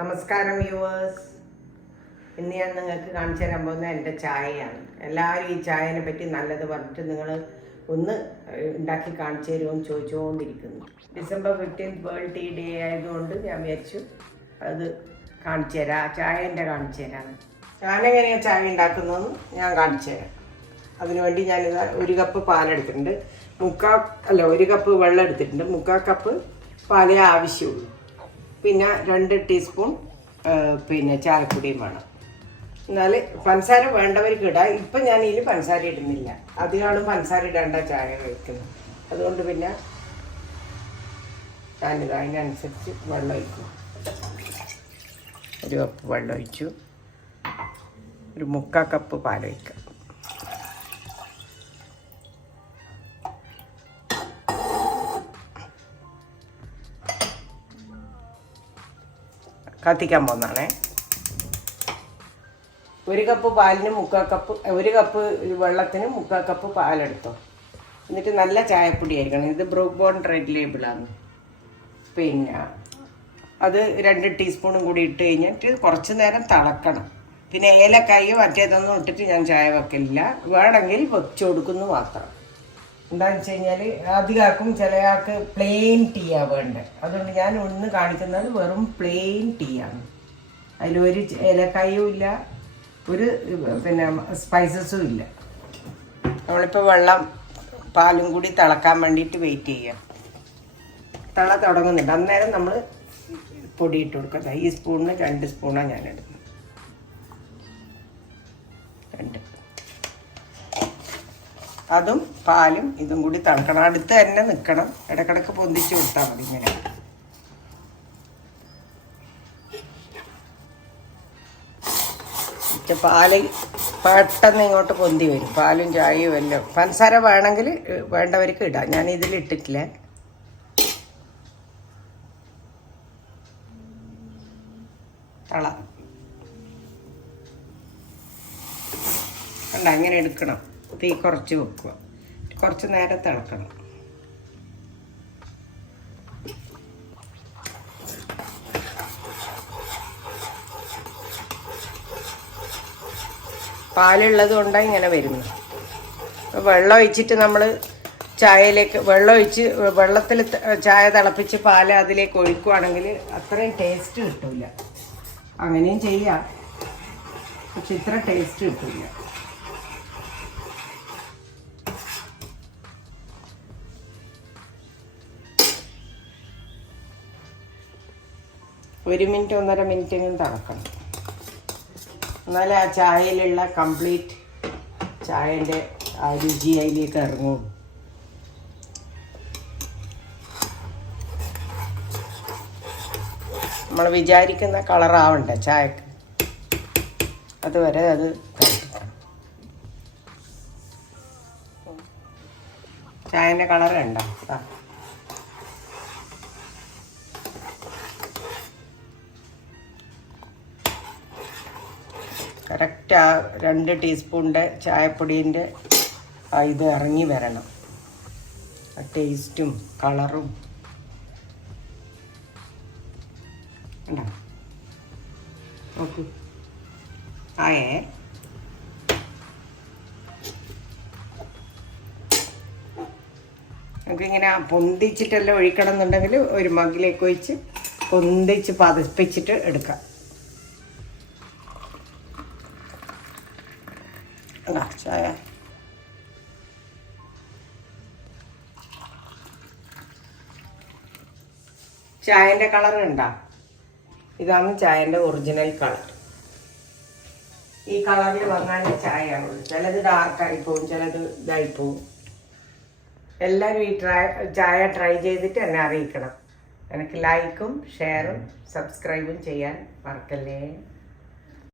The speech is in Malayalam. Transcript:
നമസ്കാരം വ്യൂവേഴ്സ്. ഇന്ന് ഞാൻ നിങ്ങൾക്ക് കാണിച്ചു തരാൻ പോകുന്ന എൻ്റെ ചായയാണ്. എല്ലാവരും ഈ ചായനെ പറ്റി നല്ലത് പറഞ്ഞിട്ട് നിങ്ങൾ ഒന്ന് ഉണ്ടാക്കി കാണിച്ചു തരുമെന്ന് ചോദിച്ചുകൊണ്ടിരിക്കുന്നു. ഡിസംബർ 15 വേൾഡ് ടീ ഡേ ആയതുകൊണ്ട് ഞാൻ വിചാരിച്ചു അത് കാണിച്ചു തരാം, ചായൻ്റെ കാണിച്ചു തരാം. ഞാനെങ്ങനെയാണ് ചായ ഉണ്ടാക്കുന്നതെന്ന് ഞാൻ കാണിച്ചു തരാം. അതിനുവേണ്ടി ഞാനിത് 1 കപ്പ് പാലെടുത്തിട്ടുണ്ട്, 1 കപ്പ് വെള്ളം എടുത്തിട്ടുണ്ട്, 3/4 കപ്പ് പാലേ ആവശ്യമുള്ളൂ. പിന്നെ 2 ടീസ്പൂൺ ചായപ്പൊടിയും വേണം. എന്നാൽ പഞ്ചസാര വേണ്ടവർക്ക് ഇടാം. ഇപ്പം ഞാൻ ഇതിൽ പഞ്ചസാര ഇടുന്നില്ല, അധികമാണ് പഞ്ചസാര ഇടേണ്ട ചായ കഴിക്കുന്നത്. അതുകൊണ്ട് പിന്നെ ഞാനിത് അതിനനുസരിച്ച് വെള്ളം ഒഴിക്കും. 1 കപ്പ് വെള്ളം ഒഴിച്ചു, 3/4 കപ്പ് പാലൊഴിക്കാം. കത്തിക്കാൻ പോകുന്നതാണേ. 1 കപ്പ് പാലിന് 3/4 കപ്പ്, 1 കപ്പ് വെള്ളത്തിന് 3/4 കപ്പ് പാലെടുത്തോ. എന്നിട്ട് നല്ല ചായപ്പൊടി ആയിരിക്കണം. ഇത് ബ്രൂക്ക് ബോണ്ട് റെഡ് ലേബിളാണ്. പിന്നെ അത് 2 ടീസ്പൂണും കൂടി ഇട്ട് കഴിഞ്ഞിട്ട് കുറച്ച് നേരം തിളക്കണം. പിന്നെ ഏലക്കായ് മറ്റേതൊന്നും ഇട്ടിട്ട് ഞാൻ ചായ വെക്കില്ല, വേണമെങ്കിൽ വെച്ച് കൊടുക്കുന്നു മാത്രം. എന്താണെന്ന് വെച്ച് കഴിഞ്ഞാൽ അധികമാക്കും ചില ആൾക്ക് പ്ലെയിൻ ടീയാണ് വേണ്ടത്. അതുകൊണ്ട് ഞാൻ ഒന്ന് കാണിക്കുന്നത് വെറും പ്ലെയിൻ ടീയാണ്. അതിലൊരു ഏലക്കായും ഇല്ല, ഒരു സ്പൈസസും ഇല്ല. നമ്മളിപ്പോൾ പാലും കൂടി തിളക്കാൻ വേണ്ടിയിട്ട് വെയിറ്റ് ചെയ്യാം. തുടങ്ങുന്നുണ്ട്, അന്നേരം നമ്മൾ പൊടി ഇട്ട് കൊടുക്കാം. ഈ സ്പൂണിന് 2 സ്പൂണാണ് ഞാൻ എടുക്കുന്നത്. 2 അതും പാലും ഇതും കൂടി തിളക്കണം. അടുത്ത് തന്നെ നിൽക്കണം, ഇടക്കിടക്ക് പൊന്തിച്ച് കൊടുത്താൽ മതി. ഇങ്ങനെ പാല് പെട്ടെന്ന് ഇങ്ങോട്ട് പൊന്തി വരും. പാലും ചായയും എല്ലാം. പഞ്ചസാര വേണമെങ്കിൽ വേണ്ടവർക്ക് ഇടാം, ഞാൻ ഇതിലിട്ടിട്ടില്ല. കണ്ട, അങ്ങനെ എടുക്കണം. തീ കുറച്ച് വെക്കുക, കുറച്ച് നേരം തിളക്കണം. പാലുള്ളത് കൊണ്ടാണ് ഇങ്ങനെ വരുന്നത്. വെള്ളം ഒഴിച്ചിട്ട് നമ്മൾ ചായയിലേക്ക് വെള്ളത്തിൽ ചായ തിളപ്പിച്ച് പാല് അതിലേക്ക് ഒഴിക്കുകയാണെങ്കിൽ അത്രയും ടേസ്റ്റ് കിട്ടില്ല. അങ്ങനെയും ചെയ്യാം, പക്ഷെ ഇത്ര ടേസ്റ്റ് കിട്ടില്ല. ഒരു മിനിറ്റ് 1.5 മിനിറ്റെങ്കിലും തിളക്കണം. എന്നാലേ ആ ചായയിലുള്ള കംപ്ലീറ്റ് ചായൻ്റെ ആ രുചി അതിലേക്ക് ഇറങ്ങും. നമ്മൾ വിചാരിക്കുന്ന കളറാവണ്ടേ ചായക്ക്, അതുവരെ അത് കഴിക്കണം. ചായൻ്റെ കളർ ഉണ്ടോ? കറക്റ്റ് ആ 2 ടീസ്പൂണിൻ്റെ ചായപ്പൊടീൻ്റെ ഇത് ഇറങ്ങി വരണം, ആ ടേസ്റ്റും കളറും. ഉണ്ടോ? നോക്കൂ, ആയേ. നമുക്കിങ്ങനെ പൊന്തിച്ചിട്ടെല്ലാം ഒഴിക്കണം എന്നുണ്ടെങ്കിൽ ഒരു മഗ്ഗിലേക്ക് ഒഴിച്ച് പൊന്തിച്ച് പതപ്പിച്ചിട്ട് എടുക്കാം. ചായ ചായൻ്റെ കളർ ഉണ്ടോ? ഇതാണ് ചായൻ്റെ ഒറിജിനൽ കളർ. ഈ കളറിൽ വന്നാൽ ചായയാണ്. ചിലത് ഡാർക്കായിപ്പോവും, ചിലത് ഇതായിപ്പോവും. എല്ലാവരും ഈ ചായ ട്രൈ ചെയ്തിട്ട് എന്നെ അറിയിക്കണം. എനിക്ക് ലൈക്കും ഷെയറും സബ്സ്ക്രൈബും ചെയ്യാൻ മറക്കല്ലേ.